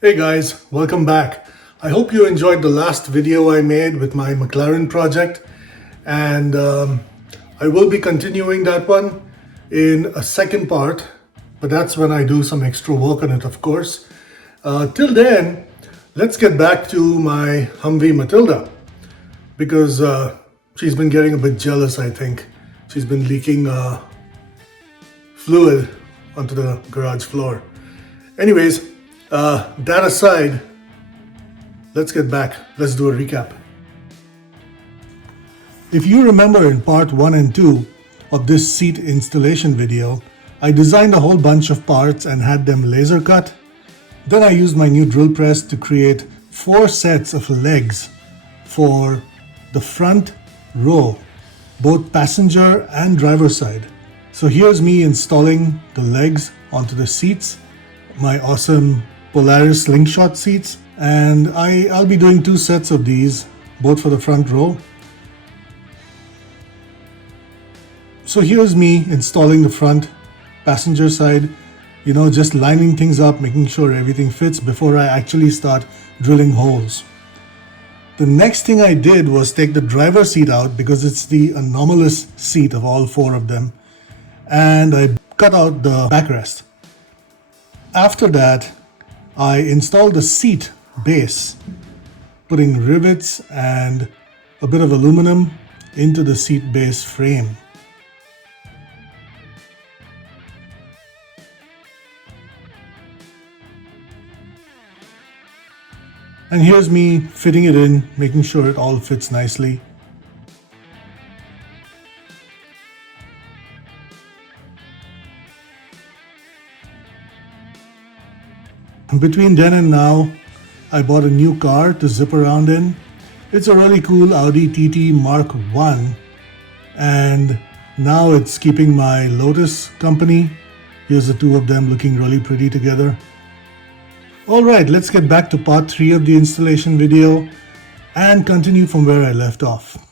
Hey guys, welcome back. I hope you enjoyed the last video I made with my McLaren project, and I will be continuing that one in a second part, but that's when I do some extra work on it, of course. Till then, let's get back to my Humvee Matilda, because she's been getting a bit jealous, I think. She's been leaking fluid onto the garage floor. Anyways, that aside, let's get back. Let's do a recap. If you remember in part 1 and 2 of this seat installation video, I designed a whole bunch of parts and had them laser cut. Then I used my new drill press to create 4 sets of legs for the front row, both passenger and driver side. So here's me installing the legs onto the seats, my awesome Polaris Slingshot seats, and I'll be doing 2 sets of these, both for the front row. So here's me installing the front passenger side, just lining things up, making sure everything fits before I actually start drilling holes. The next thing I did was take the driver seat out because it's the anomalous seat of all 4 of them, and I cut out the backrest. After that, I installed the seat base, putting rivets and a bit of aluminum into the seat base frame. And here's me fitting it in, making sure it all fits nicely. Between then and now, I bought a new car to zip around in. It's a really cool Audi TT Mark I, and now it's keeping my Lotus company. Here's the 2 of them looking really pretty together. Alright, let's get back to part 3 of the installation video and continue from where I left off.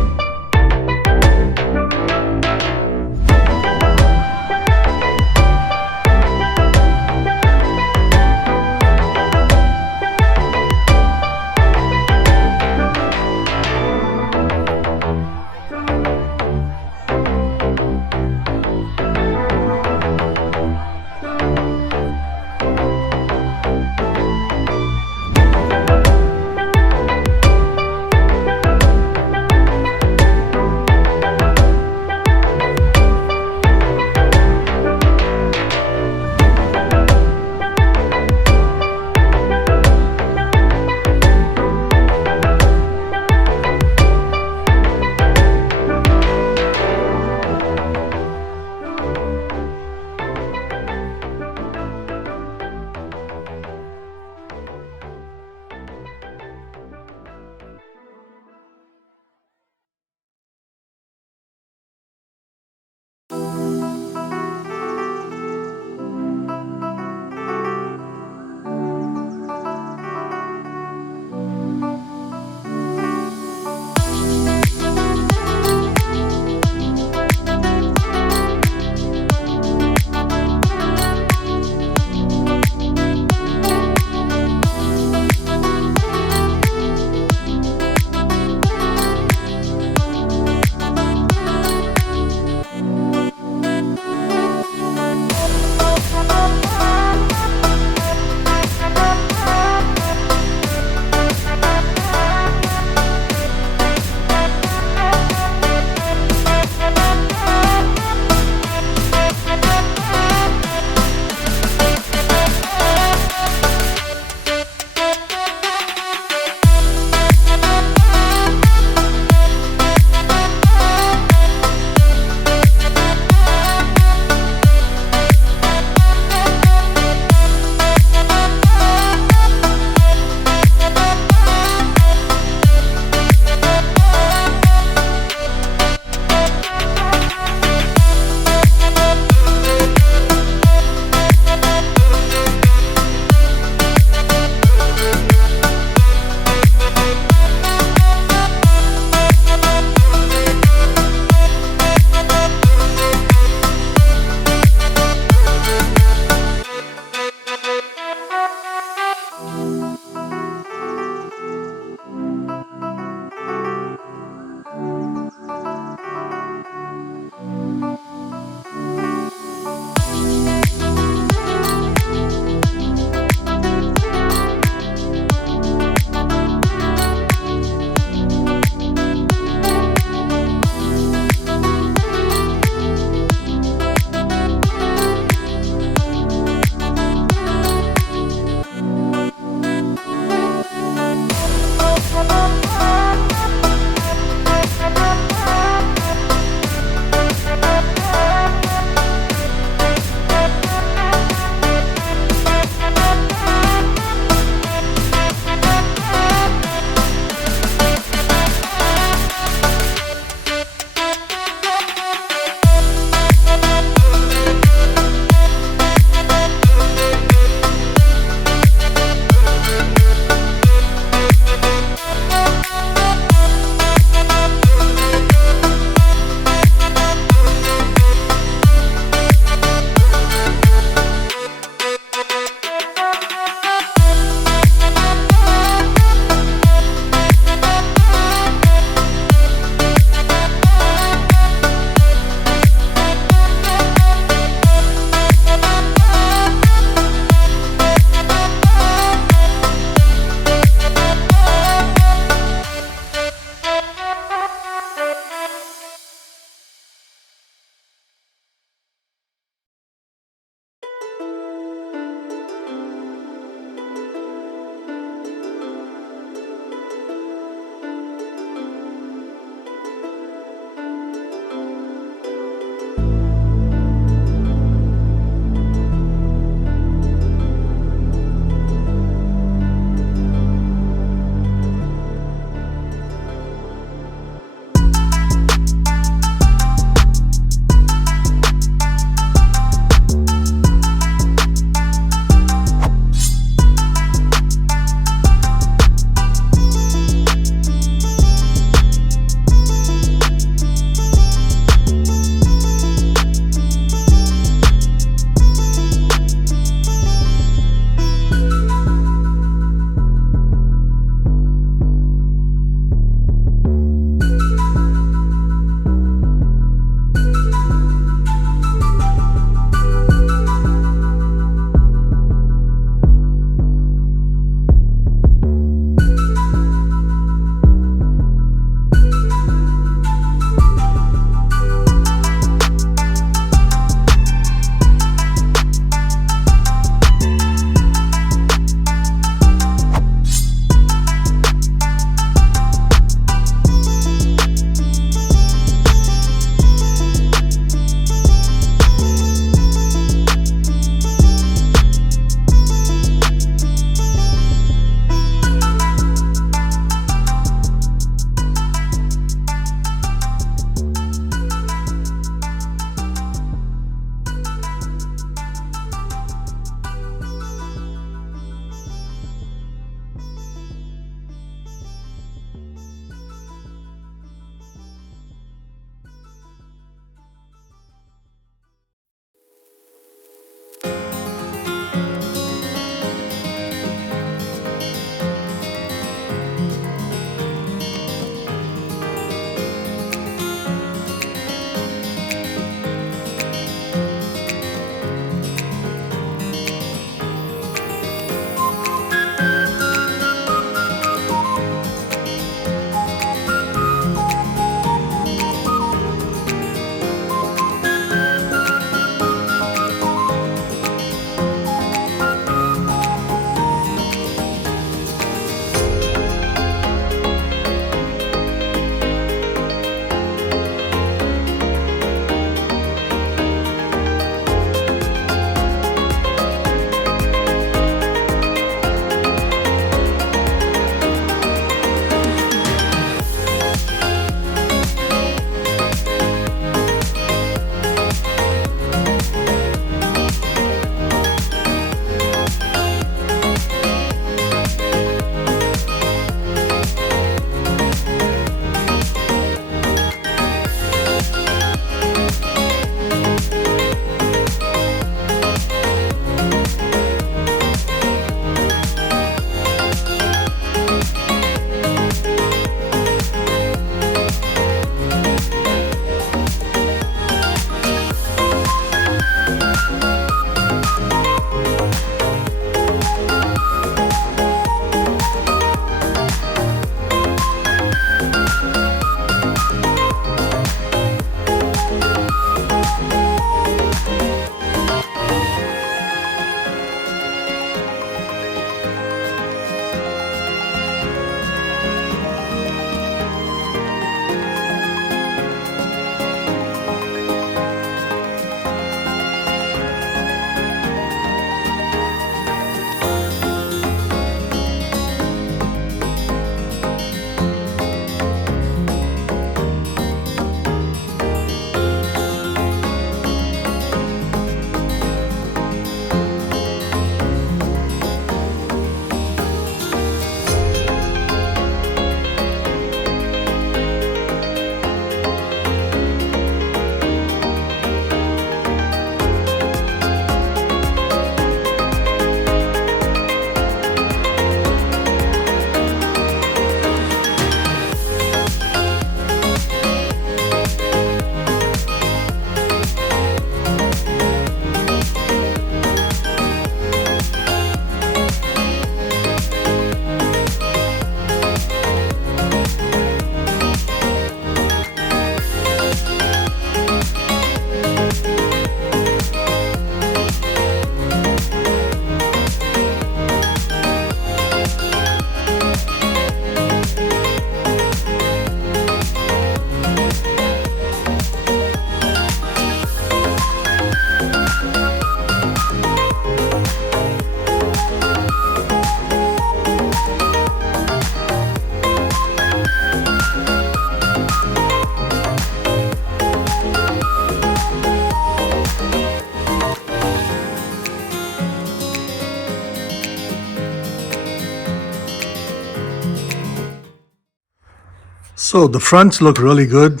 So the fronts look really good,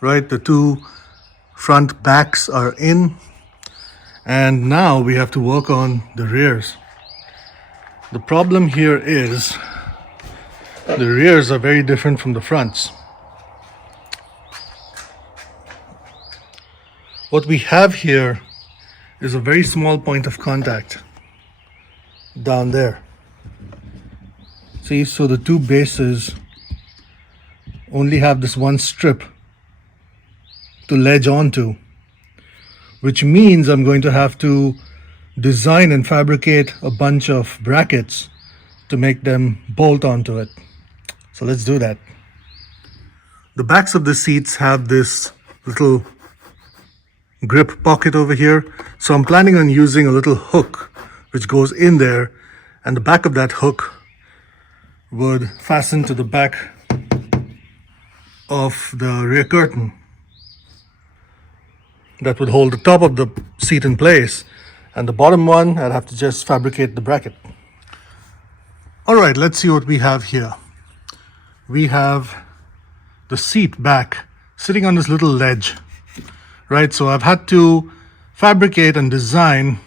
right? The two front backs are in, and now we have to work on the rears. The problem here is the rears are very different from the fronts. What we have here is a very small point of contact down there. See, so the two bases only have this one strip to ledge onto, which means I'm going to have to design and fabricate a bunch of brackets to make them bolt onto it. So let's do that. The backs of the seats have this little grip pocket over here, so I'm planning on using a little hook which goes in there, and the back of that hook would fasten to the back of the rear curtain. That would hold the top of the seat in place, and the bottom one I'd have to just fabricate the bracket. Alright, let's see what we have here. We have the seat back sitting on this little ledge, right? So I've had to fabricate and design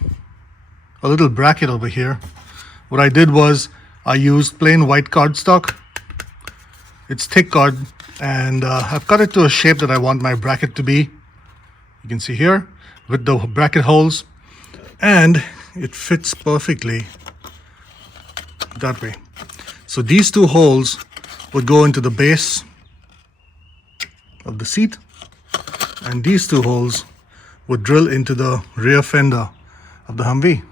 a little bracket over here. What I did was I used plain white cardstock. It's thick card, and I've cut it to a shape that I want my bracket to be. You can see here with the bracket holes, and it fits perfectly that way. So these two holes would go into the base of the seat, and these two holes would drill into the rear fender of the Humvee.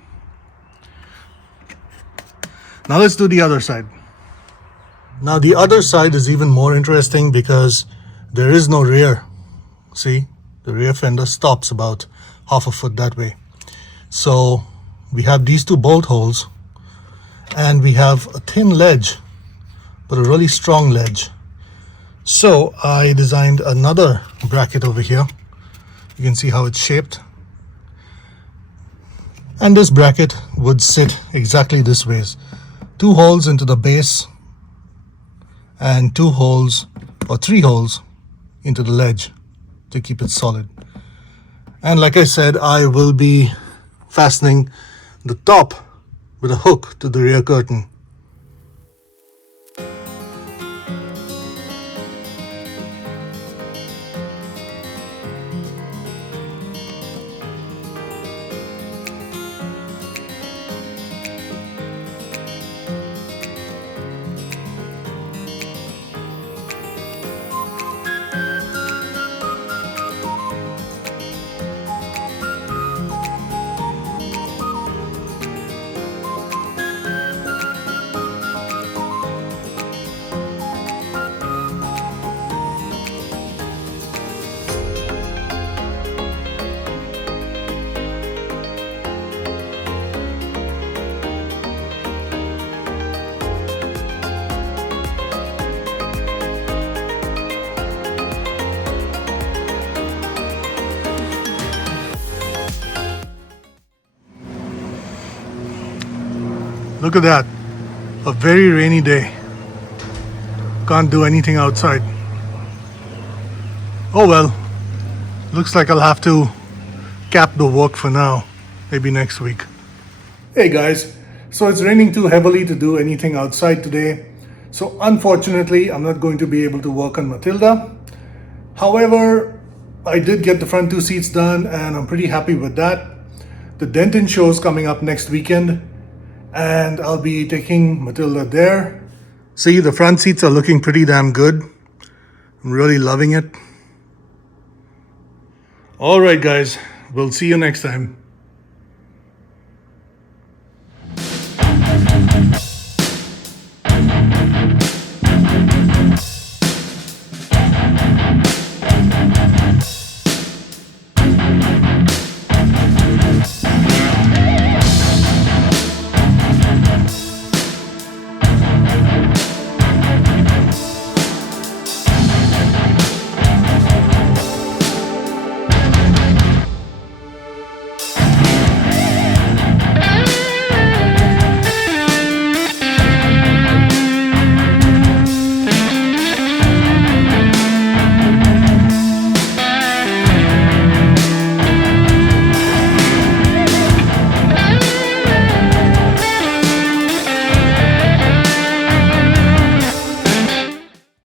Now let's do the other side. Now the other side is even more interesting because there is no rear. See, the rear fender stops about half a foot that way. So we have these two bolt holes, and we have a thin ledge but a really strong ledge. So I designed another bracket over here. You can see how it's shaped, and this bracket would sit exactly this way. Two holes into the base and two holes or three holes into the ledge to keep it solid. And like I said, I will be fastening the top with a hook to the rear curtain. Look at that, a very rainy day. Can't do anything outside. Oh well, looks like I'll have to cap the work for now, maybe next week. Hey guys, so it's raining too heavily to do anything outside today. So unfortunately, I'm not going to be able to work on Matilda. However, I did get the front two seats done, and I'm pretty happy with that. The Denton show is coming up next weekend, and I'll be taking Matilda there. See, the front seats are looking pretty damn good. I'm really loving it. All right, guys, we'll see you next time.